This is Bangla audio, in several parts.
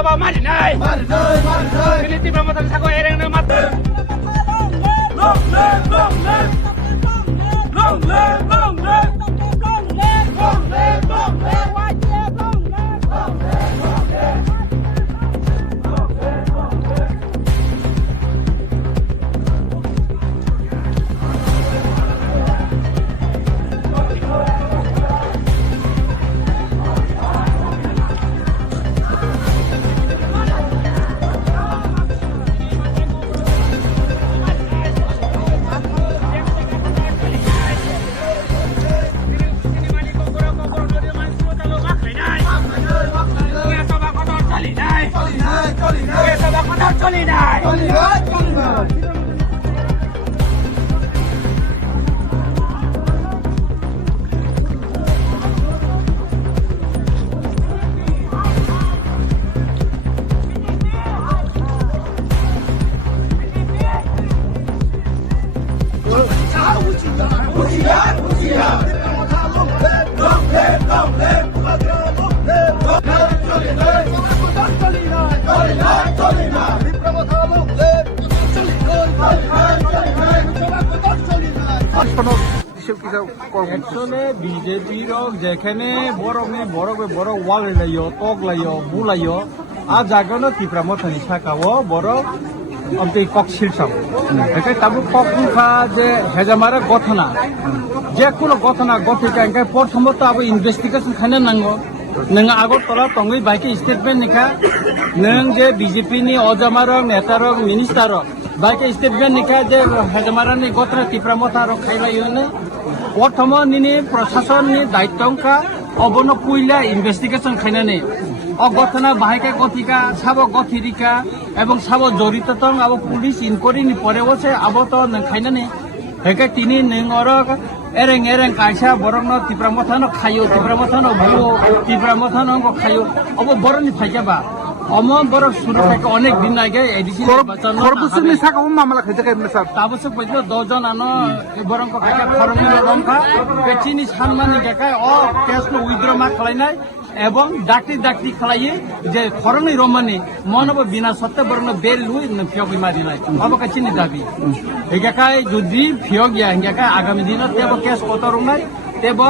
জবাব মারি নাই তীব্র মতন থাকো এর মাত্র বিজেপির যেখানে বড় ওয়াল লাইও টক লাইও বু লাইও আর জায়গানো তীব্রা মথানি সাকাও বড় অন্তে কক শিলসাও এখানে তাবু কক মুখা যে হেজামারা গঠনা যে কোনো গঠনা গঠিকা এখানে প্রথমত আবো ইনভেস্টিগেশন খানে নাঙ্গো नों आगरतला तंगै बाइके स्टेटमेंट निखा नों जे बीजेपी नि अजामारक नेतारक मिनिस्टारक बाइके स्टेटमेंट निखा जे हेजामारानि गत्र टिप्रा मथारक खाइलायोनो प्रथम निनि प्रशासन नि दायित्वंका अबनो पुइला इनभेस्टिगेशन खाइनानै अगठना बाहायका गथिका साबो गथिरिका एवं साबो जड़िततं आबो पुलिस इनक्वारी नि परेवसे आबो तो नों खाइनानै हेके तिनि नों अरक एरें कायसा बरंनो टिप्रा मथानो खायो टिप्रा मथानो बुओ टिप्रा मथानो खायो अब बरनि फाइजाबा अमो बर सुरक्षाके अनेक दिन लागे एडिसी खरबुसनि साकाव मामला खाइजाके सर ताबसो पइलो 10 जन आनो बरंको खाइका फरमनि रंखा पेचिनि सानमानि गाका अ केसनो उइथड्र मा खालायनाय এবং ডাক্তি খালাইয়ে যে খরনি রমানি মনব বিনা সত্য বরং বেল লুই ফিয়গ মারি নাই অবকা চিনি দাবি এগাকাই যদি ফিয়গ ইয়া এগাকা আগামী দিন তেব কেস কত রংনাই তেব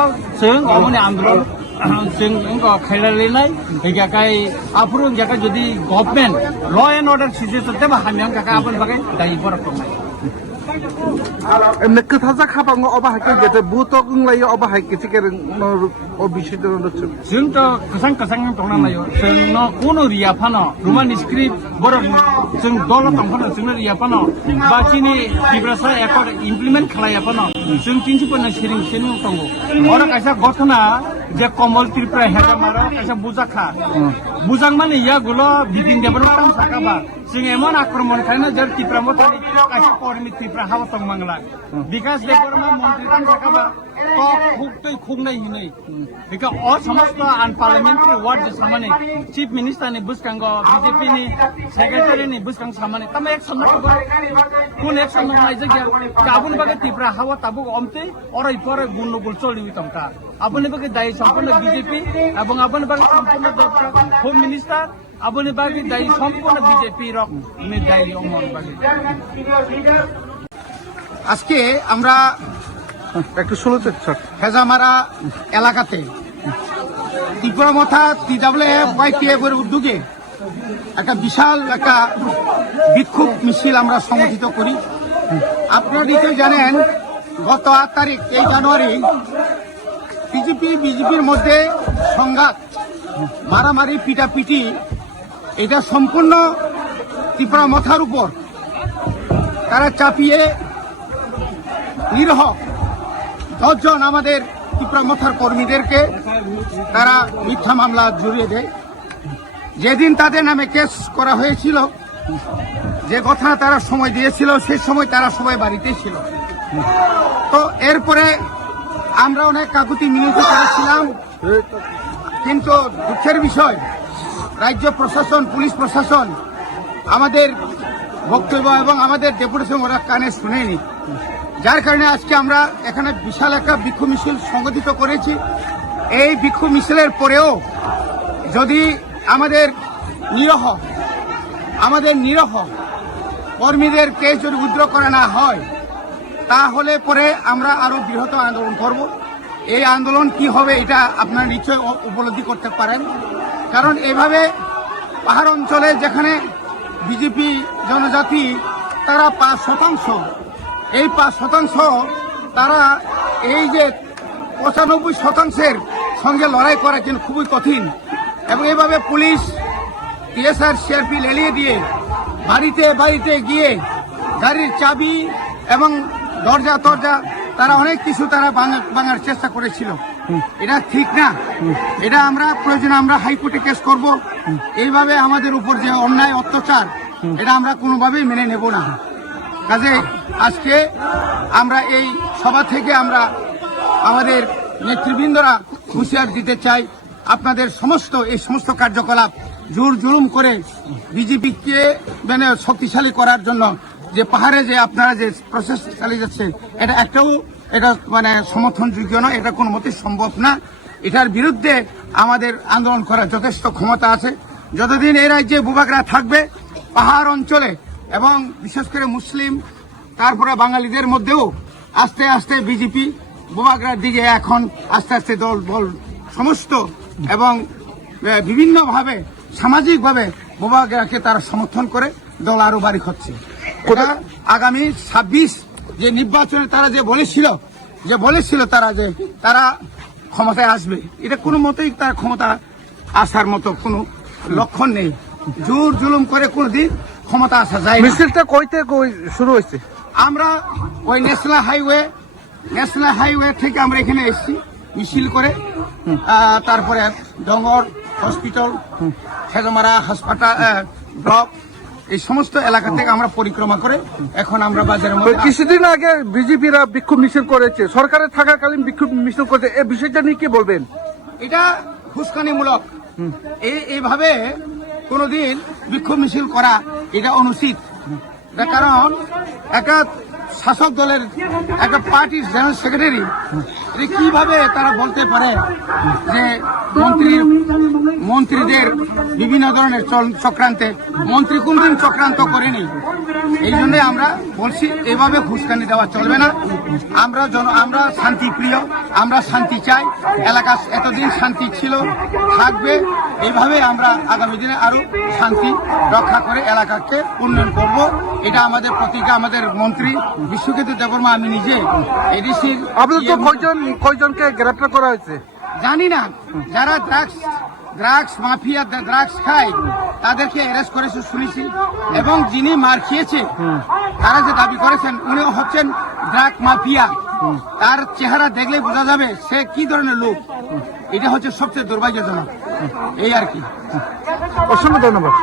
जों অমনি আন্দোলন जों খাইলালিনাই এগাকাই আফরু এগাকা যদি government law and order situation তেব হামিয়াং গাকা আপন বাগাই দায়ী বরক রংনাই এমনি কোথাজা খাবাঙ্গ অবাহাকে যেতে বুতক লাইও অবাহাকে চিকেন ও বিষয়টা হচ্ছে जोंथ' गोसां दंनालायो जोंनो कोनो रिया फानो रुमान स्क्रिप्ट बर जों दल दंफानो जोंनो रिया फानो बाखिनि बिब्रासा एकड इमप्लिमेन्ट खालाया फानो जों तिनसिपन सिरिं दंगो और कायसा घटना जे कमल त्रिपुरा हेजामारा कायसा बुजां माने इया गुलो बिदिन देबर काम साकाबा जों एमन आक्रमण खायना जर त्रिपुरा मथानि कायसा कर्मी त्रिपुरा हावा तंमांगला विकास देबरमा मन्त्रि काम साकाबा तो खुगतै खुगनाय हिनै बेका अ समस्त अनपार्लियामेंटारि वार्ड जे सामाने चीफ मिनिस्टर नि बुसकांग बीजेपी नि सेक्रेटारी नि बुसकांग सामाने तम एक्शन नखबा कोन एक्शन ननाय जग्या काबुन बागे त्रिपुरा हावा ताबु अमते अराय परे गुनगुल चलि तमता आबुनि बागे दायी सम्पूर्ण बीजेपी एवं आबुनि बागे सम्पूर्ण होम मिनिस्टर आबुनि बागे दायी सम्पूर्ण बीजेपी रक नि दायी अमन बागे আজকে আমরা একটু শুনতে স্যার হেজামারা এলাকাতে ত্রিপুরা মথা TWF এর উদ্যোগে একটা বিশাল একটা বিক্ষোভ মিছিল আমরা সংগঠিত করি। আপনারা নিশ্চয়ই জানেন গত 8 তারিখ 3 জানুয়ারি বিজেপির মধ্যে সংঘাত মারামারি পিটাপিটি এটা সম্পূর্ণ ত্রিপুরা মথার উপর তারা চাপিয়ে নিরহ 10 জন আমাদের ত্রিপুরা মথার কর্মীদেরকে তারা মিথ্যা মামলা জড়িয়ে দেয়। যেদিন তাদের নামে কেস করা হয়েছিল যে কথা তারা সময় দিয়েছিল সেই সময় তারা সবাই বাড়িতেই ছিল। তো এরপরে আমরা অনেক কাকুতি মিনতি করেছিলাম, কিন্তু দুঃখের বিষয় রাজ্য প্রশাসন পুলিশ প্রশাসন আমাদের বক্তব্য এবং আমাদের ডেপুটেশন ওরা কানে শুনেনি, যার কারণে আজকে আমরা এখানে বিশাল একটা বিক্ষোভ মিছিল সংগঠিত করেছি। এই বিক্ষোভ মিছিলের পরেও যদি আমাদের নিরহ কর্মীদেরকে যদি উদ্র করা না হয় তাহলে পরে আমরা আরো বৃহত্তর আন্দোলন করব। এই আন্দোলন কি হবে এটা আপনারা নিশ্চয়ই উপলব্ধি করতে পারেন, কারণ এভাবে পাহাড় অঞ্চলে যেখানে বিজেপি জনজাতি তারা 5%, এই 5% তারা এই যে 95%-এর সঙ্গে লড়াই করা কিন্তু খুবই কঠিন, এবং এইভাবে পুলিশ টিএসআর সিআরপি লেলিয়ে দিয়ে বাড়িতে বাড়িতে গিয়ে গাড়ির চাবি এবং দরজা তারা অনেক কিছু তারা ভাঙার চেষ্টা করেছিল। এটা ঠিক না, এটা আমরা প্রয়োজনে আমরা হাইকোর্টে কেস করব। এইভাবে আমাদের উপর যে অন্যায় অত্যাচার এটা আমরা কোনোভাবেই মেনে নেব না। কাজে আজকে আমরা এই সভা থেকে আমরা আমাদের নেতৃবৃন্দরা হুঁশিয়ার দিতে চাই, আপনাদের এই সমস্ত কার্যকলাপ জোর জুলুম করে বিজেপিকে মানে শক্তিশালী করার জন্য যে পাহাড়ে যে আপনারা যে প্রসেস চালিয়ে যাচ্ছে এটা মানে সমর্থনযোগ্য নয়, এটা কোনো মতেই সম্ভব না। এটার বিরুদ্ধে আমাদের আন্দোলন করার যথেষ্ট ক্ষমতা আছে। যতদিন এই রাজ্যে বুবাগরা থাকবে পাহাড় অঞ্চলে এবং বিশেষ করে মুসলিম তারপরে বাঙালিদের মধ্যেও আস্তে আস্তে বিজেপি বুবাগরার দিকে এখন আস্তে আস্তে দল সমস্ত এবং বিভিন্নভাবে সামাজিকভাবে বুবাগরাকে তারা সমর্থন করে দল আরো বাড়ি হচ্ছে। আগামী 26 যে নির্বাচনে তারা যে বলেছিল তারা যে তারা ক্ষমতায় আসবে, এটা কোনো মতেই তার ক্ষমতা আসার মতো কোনো লক্ষণ নেই। জোর জুলুম করে কোনোদিন ক্ষমতা আসা যায় না। মিছিলটা কইতে শুরু হয়েছে? আমরা ওই ন্যাশনাল হাইওয়ে থেকে আমরা এখানে এসেছি মিছিল করে, তারপরে ডঙ্গর হসপিটাল, খেজমারা হাসপাতাল, ব্লক, এই সমস্ত এলাকা থেকে আমরা পরিক্রমা করে এখন আমরা বাজারের মধ্যে। কিছুদিন আগে বিজেপিরা বিক্ষোভ মিছিল করেছে, সরকারে থাকাকালীন বিক্ষোভ মিছিল করেছে, এই বিষয়টা নিয়ে কি বলবেন? এটা হুস্কানিমূলক, এইভাবে কোনোদিন বিক্ষোভ মিছিল করা এটা অনুচিত। কারণ একটা শাসক দলের একটা পার্টির জেনারেল সেক্রেটারি কিভাবে তারা বলতে পারে যে মন্ত্রীদের বিভিন্ন ধরনের চক্রান্তে, মন্ত্রী কোনদিন চক্রান্ত করেনি। এই জন্য আমরা বলছি এভাবে হুঁশকানি দেওয়া চলবে না। আমরা শান্তি প্রিয়, আমরা শান্তি চাই। এলাকা এতদিন শান্তি ছিল, থাকবে। এইভাবে আমরা আগামী দিনে আরো শান্তি রক্ষা করে এলাকাকে উন্নয়ন করব। এটা আমাদের প্রতিজ্ঞা। আমাদের মন্ত্রী বিশ্বজিৎ দেববর্মা, আমি নিজে এডিসির। আপনাদের তো কয়জনকে গ্রেপ্তার করা হয়েছে জানি না। যারা ড্রাগস মাফিয়া ড্রাগস খায় তাদেরকে অ্যারেস্ট করেছে শুনেছি, এবং যিনি মার খেয়েছে তারা যে দাবি করেছেন উনি হচ্ছেন ড্রাগ মাফিয়া। তার চেহারা দেখলেই বোঝা যাবে সে কি ধরনের লোক। এটা হচ্ছে সবচেয়ে দুর্ভাগ্যজনক। এই আর কি। অসংখ্য ধন্যবাদ।